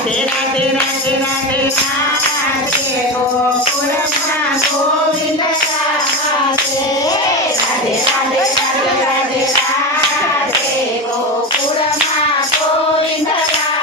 રાધે રાધે રાધે રાધે ગોકુળમાં ગોવિંદ રાધે રાધે રાધે રાધે રાધે રાધે ગોકુળમાં ગોવિંદ રાધે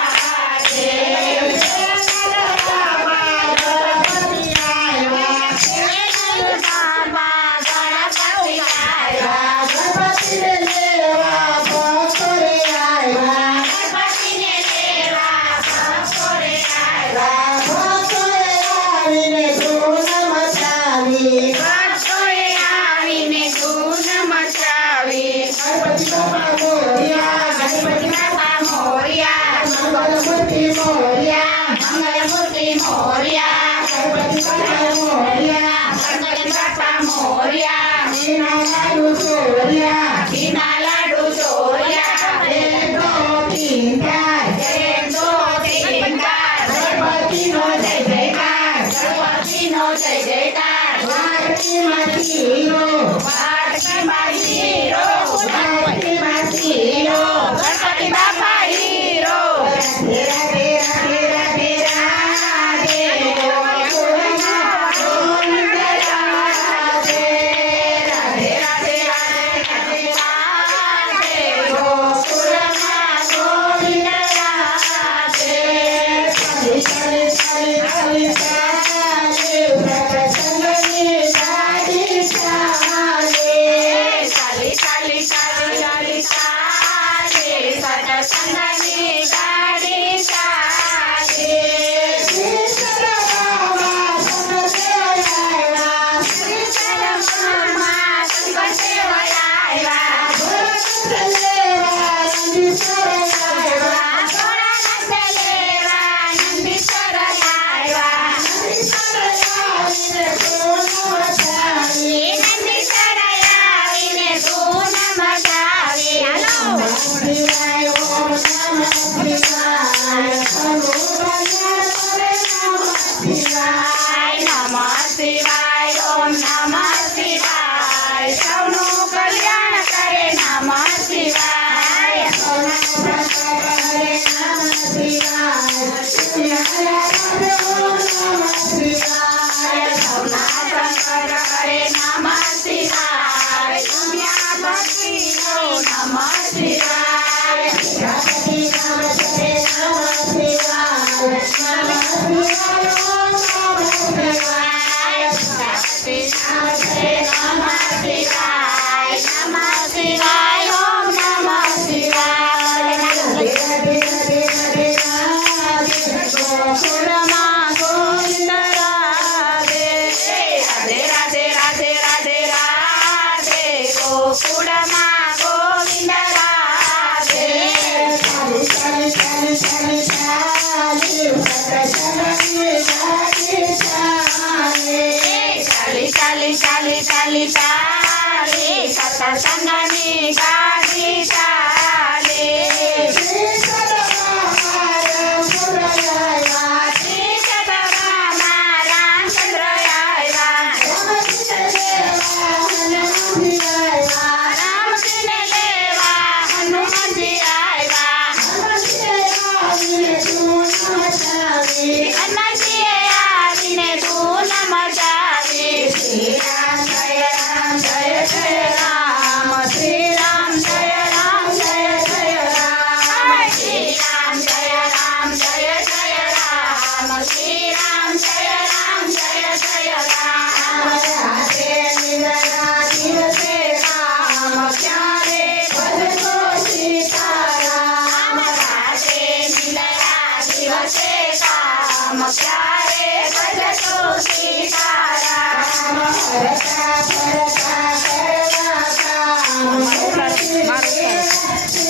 સત્સંગની ગાડી ચાલે શ્રી સદભામાં રામચંદ્ર આવ્યા રામજીને લેવા હનુમાનજી આવ્યા હનુમાનજીએ આવીને ધૂન મચાવી શ્રી રામ જય રામ જય જય રામ શ્રી રામ જય રામ જય જય રામ શ્રી રામ જય રામ જય જય રામ શ્રી રામ જય રામ જય જય રામ રાધે નિંદરા દિવસે રામ ક્યારે ભજતો સીતારામ રાધે નિંદરા દિવસે રામ ક્યારે ભજતો સીતારામ